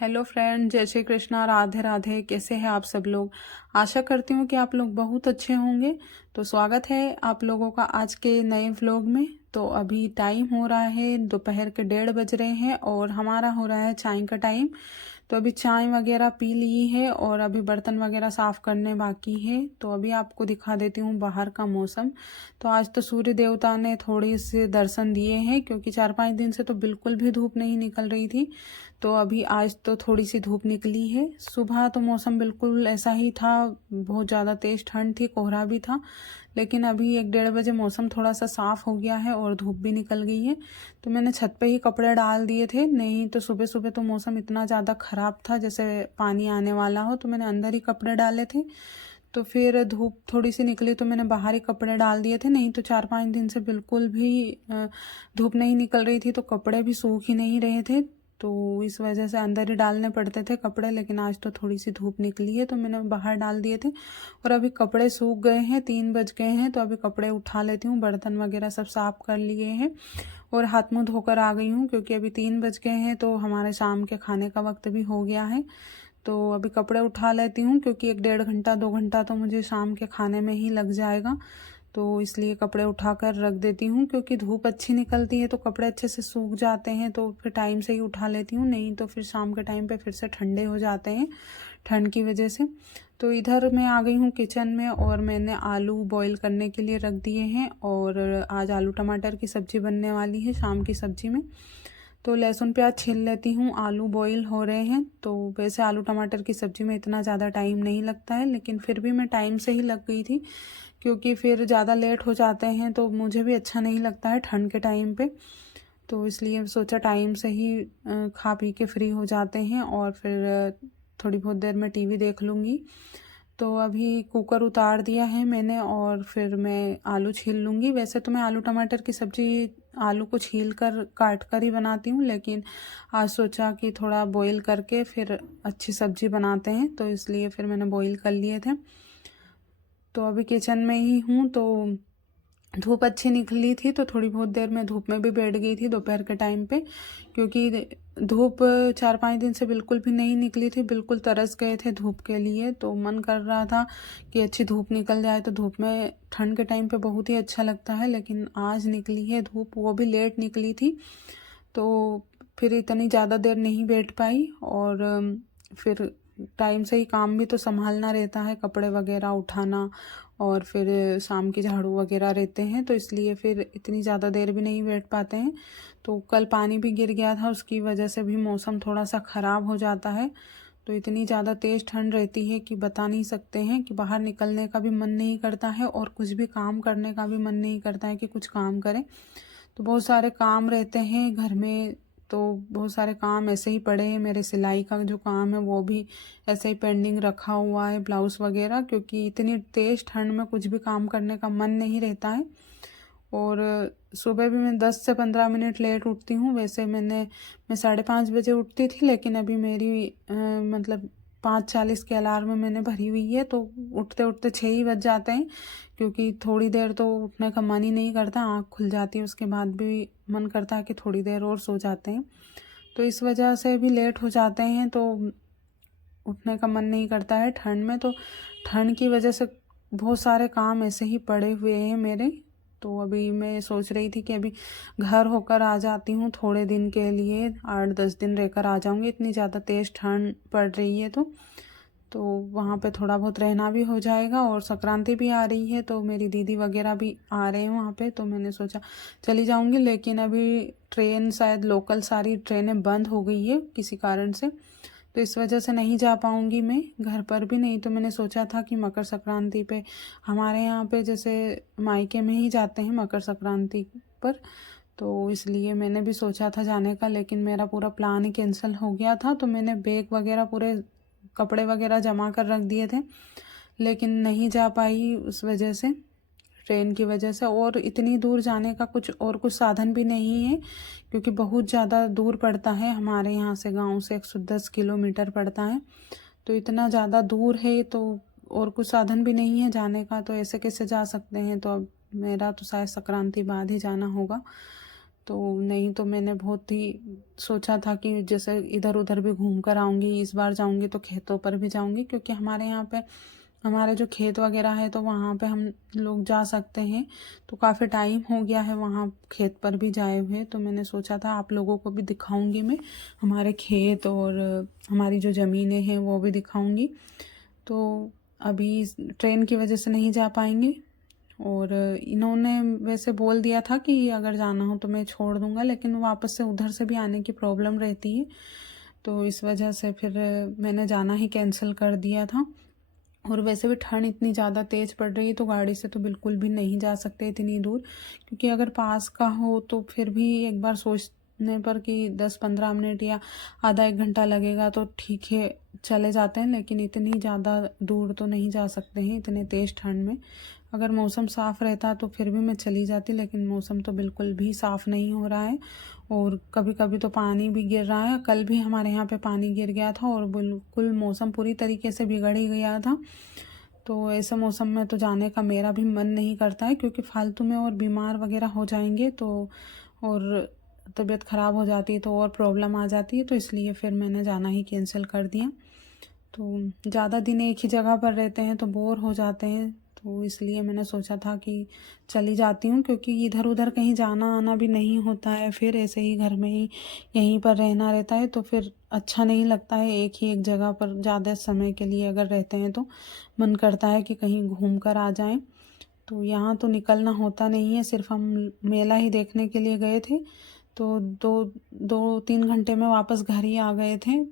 Hello friend, जय श्री कृष्णा, राधे राधे। कैसे हैं आप सब लोग। आशा करती हूँ कि आप लोग बहुत अच्छे होंगे। तो स्वागत है आप लोगों का आज के नए व्लॉग में। तो अभी टाइम हो रहा है, दोपहर के 1:30 बज रहे हैं और हमारा हो रहा है चाय का टाइम। तो अभी चाय वगैरह पी ली है और अभी बर्तन वगैरह साफ़ करने बाकी है। तो अभी आपको दिखा देती हूँ बाहर का मौसम। तो आज तो सूर्य देवता ने थोड़ी से दर्शन दिए हैं, क्योंकि 4-5 दिन से तो बिल्कुल भी धूप नहीं निकल रही थी। तो अभी आज तो थोड़ी सी धूप निकली है। सुबह तो मौसम बिल्कुल ऐसा ही था, बहुत ज़्यादा तेज़ ठंड थी, कोहरा भी था। लेकिन अभी 1-1:30 बजे मौसम थोड़ा सा साफ़ हो गया है और धूप भी निकल गई है। तो मैंने छत पे ही कपड़े डाल दिए थे, नहीं तो सुबह सुबह तो मौसम इतना ज़्यादा ख़राब था जैसे पानी आने वाला हो। तो मैंने अंदर ही कपड़े डाले थे। तो फिर धूप थोड़ी सी निकली तो मैंने बाहर ही कपड़े डाल दिए थे। नहीं तो 4-5 दिन से बिल्कुल भी धूप नहीं निकल रही थी, तो कपड़े भी सूख ही नहीं रहे थे। तो इस वजह से अंदर ही डालने पड़ते थे कपड़े। लेकिन आज तो थोड़ी सी धूप निकली है तो मैंने बाहर डाल दिए थे। और अभी कपड़े सूख गए हैं, 3 बज गए हैं। तो अभी कपड़े उठा लेती हूँ, बर्तन वगैरह सब साफ कर लिए हैं और हाथ मुँह धोकर आ गई हूँ, क्योंकि अभी 3 बज गए हैं तो हमारे शाम के खाने का वक्त भी हो गया है। तो अभी कपड़े उठा लेती हूँ, क्योंकि 1-1.5 घंटा 2 घंटा तो मुझे शाम के खाने में ही लग जाएगा। तो इसलिए कपड़े उठा कर रख देती हूँ, क्योंकि धूप अच्छी निकलती है तो कपड़े अच्छे से सूख जाते हैं। तो फिर टाइम से ही उठा लेती हूँ, नहीं तो फिर शाम के टाइम पे फिर से ठंडे हो जाते हैं ठंड की वजह से। तो इधर मैं आ गई हूँ किचन में और मैंने आलू बॉईल करने के लिए रख दिए हैं। और आज आलू टमाटर की सब्ज़ी बनने वाली है शाम की सब्ज़ी में। तो लहसुन प्याज छील लेती हूँ, आलू बॉईल हो रहे हैं। तो वैसे आलू टमाटर की सब्ज़ी में इतना ज़्यादा टाइम नहीं लगता है, लेकिन फिर भी मैं टाइम से ही लग गई थी, क्योंकि फिर ज़्यादा लेट हो जाते हैं तो मुझे भी अच्छा नहीं लगता है ठंड के टाइम पे। तो इसलिए सोचा टाइम से ही खा पी के फ्री हो जाते हैं और फिर थोड़ी बहुत देर में टीवी देख लूँगी। तो अभी कुकर उतार दिया है मैंने और फिर मैं आलू छील लूँगी। वैसे तो मैं आलू टमाटर की सब्ज़ी आलू को छील कर काट कर ही बनाती हूँ, लेकिन आज सोचा कि थोड़ा बॉईल करके फिर अच्छी सब्ज़ी बनाते हैं, तो इसलिए फिर मैंने बॉईल कर लिए थे। तो अभी किचन में ही हूँ। तो धूप अच्छी निकली थी तो थोड़ी बहुत देर में धूप में भी बैठ गई थी दोपहर के टाइम पे, क्योंकि धूप 4-5 दिन से बिल्कुल भी नहीं निकली थी। बिल्कुल तरस गए थे धूप के लिए। तो मन कर रहा था कि अच्छी धूप निकल जाए। तो धूप में ठंड के टाइम पे बहुत ही अच्छा लगता है, लेकिन आज निकली है धूप, वो भी लेट निकली थी। तो फिर इतनी ज़्यादा देर नहीं बैठ पाई और फिर टाइम से ही काम भी तो संभालना रहता है, कपड़े वगैरह उठाना और फिर शाम की झाड़ू वगैरह रहते हैं, तो इसलिए फिर इतनी ज़्यादा देर भी नहीं बैठ पाते हैं। तो कल पानी भी गिर गया था, उसकी वजह से भी मौसम थोड़ा सा ख़राब हो जाता है। तो इतनी ज़्यादा तेज़ ठंड रहती है कि बता नहीं सकते हैं, कि बाहर निकलने का भी मन नहीं करता है और कुछ भी काम करने का भी मन नहीं करता है कि कुछ काम करें। तो बहुत सारे काम रहते हैं घर में। तो बहुत सारे काम ऐसे ही पड़े हैं। मेरे सिलाई का जो काम है वो भी ऐसे ही पेंडिंग रखा हुआ है, ब्लाउज़ वगैरह, क्योंकि इतनी तेज़ ठंड में कुछ भी काम करने का मन नहीं रहता है। और सुबह भी मैं 10 से 15 मिनट लेट उठती हूँ। वैसे मैं 5:30 बजे उठती थी, लेकिन अभी मेरी मतलब 5:40 के अलार्म मैंने भरी हुई है। तो उठते उठते 6 ही बज जाते हैं, क्योंकि थोड़ी देर तो उठने का मन ही नहीं करता, आँख खुल जाती है उसके बाद भी मन करता है कि थोड़ी देर और सो जाते हैं। तो इस वजह से भी लेट हो जाते हैं, तो उठने का मन नहीं करता है ठंड में। तो ठंड की वजह से बहुत सारे काम ऐसे ही पड़े हुए हैं मेरे। तो अभी मैं सोच रही थी कि अभी घर होकर आ जाती हूँ थोड़े दिन के लिए, 8-10 दिन रहकर आ जाऊँगी। इतनी ज़्यादा तेज़ ठंड पड़ रही है तो वहाँ पे थोड़ा बहुत रहना भी हो जाएगा। और संक्रांति भी आ रही है तो मेरी दीदी वगैरह भी आ रहे हैं वहाँ पे, तो मैंने सोचा चली जाऊँगी। लेकिन अभी ट्रेन शायद लोकल सारी ट्रेनें बंद हो गई है किसी कारण से, तो इस वजह से नहीं जा पाऊँगी मैं घर पर भी। नहीं तो मैंने सोचा था कि मकर संक्रांति पे हमारे यहाँ पे जैसे मायके में ही जाते हैं मकर संक्रांति पर, तो इसलिए मैंने भी सोचा था जाने का, लेकिन मेरा पूरा प्लान ही कैंसिल हो गया था। तो मैंने बैग वगैरह पूरे कपड़े वगैरह जमा कर रख दिए थे, लेकिन नहीं जा पाई उस वजह से, ट्रेन की वजह से। और इतनी दूर जाने का कुछ साधन भी नहीं है, क्योंकि बहुत ज़्यादा दूर पड़ता है हमारे यहाँ से, गांव से 110 किलोमीटर पड़ता है। तो इतना ज़्यादा दूर है तो और कुछ साधन भी नहीं है जाने का, तो ऐसे कैसे जा सकते हैं। तो अब मेरा तो शायद संक्रांति बाद ही जाना होगा। तो नहीं तो मैंने बहुत ही सोचा था कि जैसे इधर उधर भी घूम कर आऊँगी, इस बार जाऊँगी तो खेतों पर भी जाऊँगी, क्योंकि हमारे यहाँ पे हमारे जो खेत वगैरह है तो वहाँ पे हम लोग जा सकते हैं। तो काफ़ी टाइम हो गया है वहाँ खेत पर भी जाए हुए, तो मैंने सोचा था आप लोगों को भी दिखाऊंगी मैं हमारे खेत, और हमारी जो ज़मीनें हैं वो भी दिखाऊंगी। तो अभी ट्रेन की वजह से नहीं जा पाएंगे, और इन्होंने वैसे बोल दिया था कि अगर जाना हो तो मैं छोड़ दूंगा, लेकिन वापस से उधर से भी आने की प्रॉब्लम रहती है, तो इस वजह से फिर मैंने जाना ही कैंसिल कर दिया था। और वैसे भी ठंड इतनी ज़्यादा तेज़ पड़ रही है तो गाड़ी से तो बिल्कुल भी नहीं जा सकते इतनी दूर, क्योंकि अगर पास का हो तो फिर भी एक बार सोचने पर कि 10-15 मिनट या आधा एक घंटा लगेगा तो ठीक है चले जाते हैं, लेकिन इतनी ज़्यादा दूर तो नहीं जा सकते हैं इतने तेज़ ठंड में। अगर मौसम साफ़ रहता तो फिर भी मैं चली जाती, लेकिन मौसम तो बिल्कुल भी साफ़ नहीं हो रहा है, और कभी कभी तो पानी भी गिर रहा है। कल भी हमारे यहाँ पे पानी गिर गया था और बिल्कुल मौसम पूरी तरीके से बिगड़ ही गया था। तो ऐसे मौसम में तो जाने का मेरा भी मन नहीं करता है, क्योंकि फालतू में और बीमार वगैरह हो जाएंगे तो, और तबीयत ख़राब हो जाती है तो और प्रॉब्लम आ जाती है, तो इसलिए फिर मैंने जाना ही कैंसिल कर दिया। तो ज़्यादा दिन एक ही जगह पर रहते हैं तो बोर हो जाते हैं, तो इसलिए मैंने सोचा था कि चली जाती हूँ, क्योंकि इधर उधर कहीं जाना आना भी नहीं होता है, फिर ऐसे ही घर में ही यहीं पर रहना रहता है तो फिर अच्छा नहीं लगता है। एक ही एक जगह पर ज़्यादा समय के लिए अगर रहते हैं तो मन करता है कि कहीं घूम कर आ जाएं। तो यहाँ तो निकलना होता नहीं है, सिर्फ हम मेला ही देखने के लिए गए थे, तो 2-3 घंटे में वापस घर ही आ गए थे।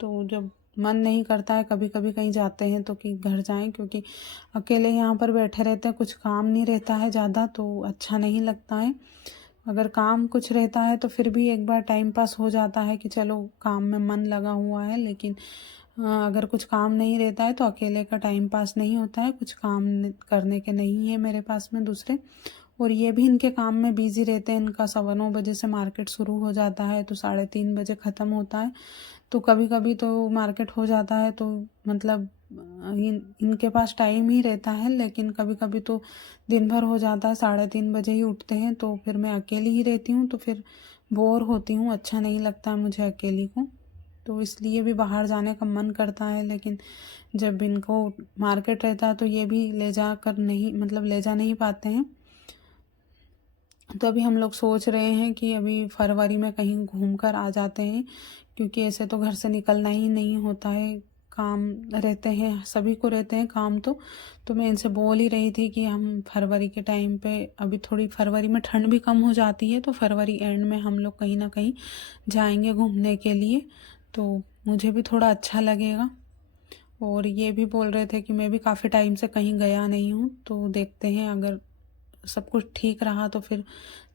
तो जब मन नहीं करता है कभी कभी कहीं जाते हैं तो कि घर जाएं, क्योंकि अकेले यहाँ पर बैठे रहते हैं, कुछ काम नहीं रहता है ज़्यादा तो अच्छा नहीं लगता है। अगर काम कुछ रहता है तो फिर भी एक बार टाइम पास हो जाता है कि चलो काम में मन लगा हुआ है, लेकिन अगर कुछ काम नहीं रहता है तो अकेले का टाइम पास नहीं होता है। कुछ काम करने के नहीं है मेरे पास में दूसरे, और ये भी इनके काम में बिजी रहते हैं। इनका 9:15 से मार्केट शुरू हो जाता है तो 3:30 बजे ख़त्म होता है, तो कभी कभी तो मार्केट हो जाता है तो मतलब इनके पास टाइम ही रहता है, लेकिन कभी कभी तो दिन भर हो जाता है, 3:30 बजे ही उठते हैं, तो फिर मैं अकेली ही रहती हूँ तो फिर बोर होती हूँ, अच्छा नहीं लगता मुझे अकेली को। तो इसलिए भी बाहर जाने का मन करता है, लेकिन जब इनको मार्केट रहता है तो ये भी ले जा कर नहीं, मतलब ले जा नहीं पाते हैं। तो अभी हम लोग सोच रहे हैं कि अभी फरवरी में कहीं घूम कर आ जाते हैं, क्योंकि ऐसे तो घर से निकलना ही नहीं होता है, काम रहते हैं, सभी को रहते हैं काम। तो मैं इनसे बोल ही रही थी कि हम फरवरी के टाइम पे, अभी थोड़ी फरवरी में ठंड भी कम हो जाती है तो फरवरी एंड में हम लोग कहीं ना कहीं जाएंगे घूमने के लिए, तो मुझे भी थोड़ा अच्छा लगेगा। और ये भी बोल रहे थे कि मैं भी काफ़ी टाइम से कहीं गया नहीं हूँ, तो देखते हैं अगर सब कुछ ठीक रहा तो फिर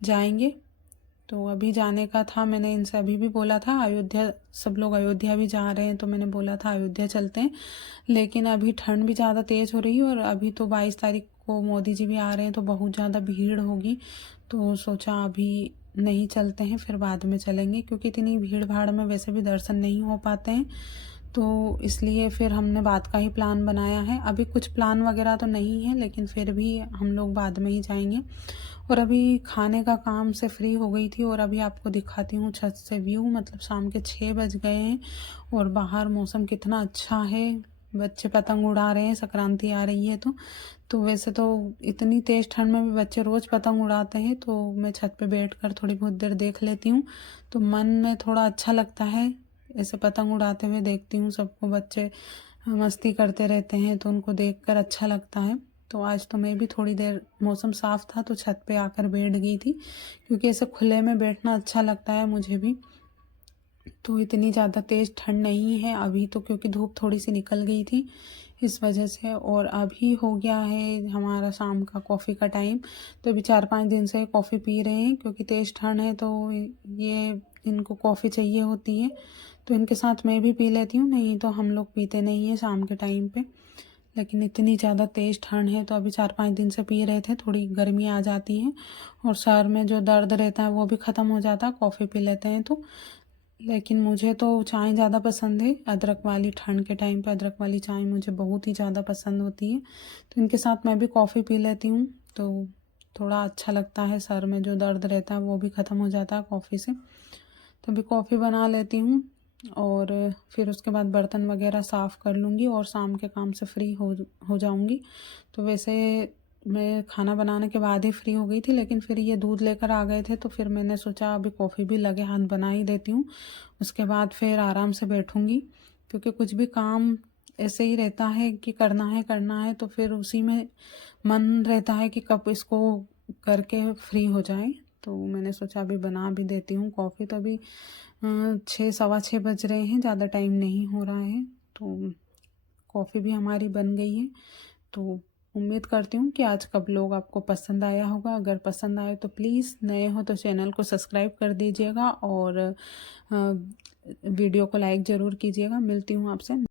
जाएंगे। तो अभी जाने का था, मैंने इनसे अभी भी बोला था अयोध्या, सब लोग अयोध्या भी जा रहे हैं तो मैंने बोला था अयोध्या चलते हैं, लेकिन अभी ठंड भी ज़्यादा तेज़ हो रही है और अभी तो 22 तारीख को मोदी जी भी आ रहे हैं तो बहुत ज़्यादा भीड़ होगी, तो सोचा अभी नहीं चलते हैं, फिर बाद में चलेंगे, क्योंकि इतनी भीड़ भाड़ में वैसे भी दर्शन नहीं हो पाते हैं। तो इसलिए फिर हमने बाद का ही प्लान बनाया है। अभी कुछ प्लान वगैरह तो नहीं है, लेकिन फिर भी हम लोग बाद में ही जाएंगे। और अभी खाने का काम से फ्री हो गई थी और अभी आपको दिखाती हूँ छत से व्यू, मतलब शाम के 6 बज गए हैं और बाहर मौसम कितना अच्छा है, बच्चे पतंग उड़ा रहे हैं, संक्रांति आ रही है तो वैसे तो इतनी तेज़ ठंड में भी बच्चे रोज़ पतंग उड़ाते हैं, तो मैं छत पे बैठकर थोड़ी बहुत देर देख लेती हूँ, तो मन में थोड़ा अच्छा लगता है, ऐसे पतंग उड़ाते हुए देखती हूँ सबको, बच्चे मस्ती करते रहते हैं तो उनको देखकर अच्छा लगता है। तो आज तो मैं भी थोड़ी देर, मौसम साफ़ था तो छत पे आकर बैठ गई थी, क्योंकि ऐसे खुले में बैठना अच्छा लगता है मुझे भी। तो इतनी ज़्यादा तेज़ ठंड नहीं है अभी तो, क्योंकि धूप थोड़ी सी निकल गई थी इस वजह से। और अभी हो गया है हमारा शाम का कॉफ़ी का टाइम, तो अभी 4-5 दिन से कॉफ़ी पी रहे हैं, क्योंकि तेज़ ठंड है तो ये इनको कॉफ़ी चाहिए होती है, तो इनके साथ मैं भी पी लेती हूँ, नहीं तो हम लोग पीते नहीं हैं शाम के टाइम पे। लेकिन इतनी ज़्यादा तेज़ ठंड है तो अभी 4-5 दिन से पी रहे थे, थोड़ी गर्मी आ जाती है और सर में जो दर्द रहता है वो भी ख़त्म हो जाता है कॉफ़ी पी लेते हैं तो। लेकिन मुझे तो चाय ज़्यादा पसंद है, अदरक वाली, ठंड के टाइम पे अदरक वाली चाय मुझे बहुत ही ज़्यादा पसंद होती है, तो इनके साथ मैं भी कॉफ़ी पी लेती हूँ। तो थोड़ा अच्छा लगता है, सर में जो दर्द रहता है वो भी ख़त्म हो जाता है कॉफ़ी से। तो अभी कॉफ़ी बना लेती हूँ और फिर उसके बाद बर्तन वगैरह साफ़ कर लूँगी और शाम के काम से फ्री हो जाऊँगी। तो वैसे मैं खाना बनाने के बाद ही फ्री हो गई थी, लेकिन फिर ये दूध लेकर आ गए थे तो फिर मैंने सोचा अभी कॉफ़ी भी लगे हाथ बना ही देती हूँ, उसके बाद फिर आराम से बैठूँगी। क्योंकि कुछ भी काम ऐसे ही रहता है कि करना है तो फिर उसी में मन रहता है कि कब इसको करके फ्री हो जाए। तो मैंने सोचा अभी बना भी देती हूँ कॉफ़ी। तो अभी 6 सवा 6 बज रहे हैं, ज़्यादा टाइम नहीं हो रहा है। तो कॉफ़ी भी हमारी बन गई है। तो उम्मीद करती हूँ कि आज का ब्लॉग आपको पसंद आया होगा। अगर पसंद आए तो प्लीज़, नए हो तो चैनल को सब्सक्राइब कर दीजिएगा और वीडियो को लाइक ज़रूर कीजिएगा। मिलती हूँ आपसे।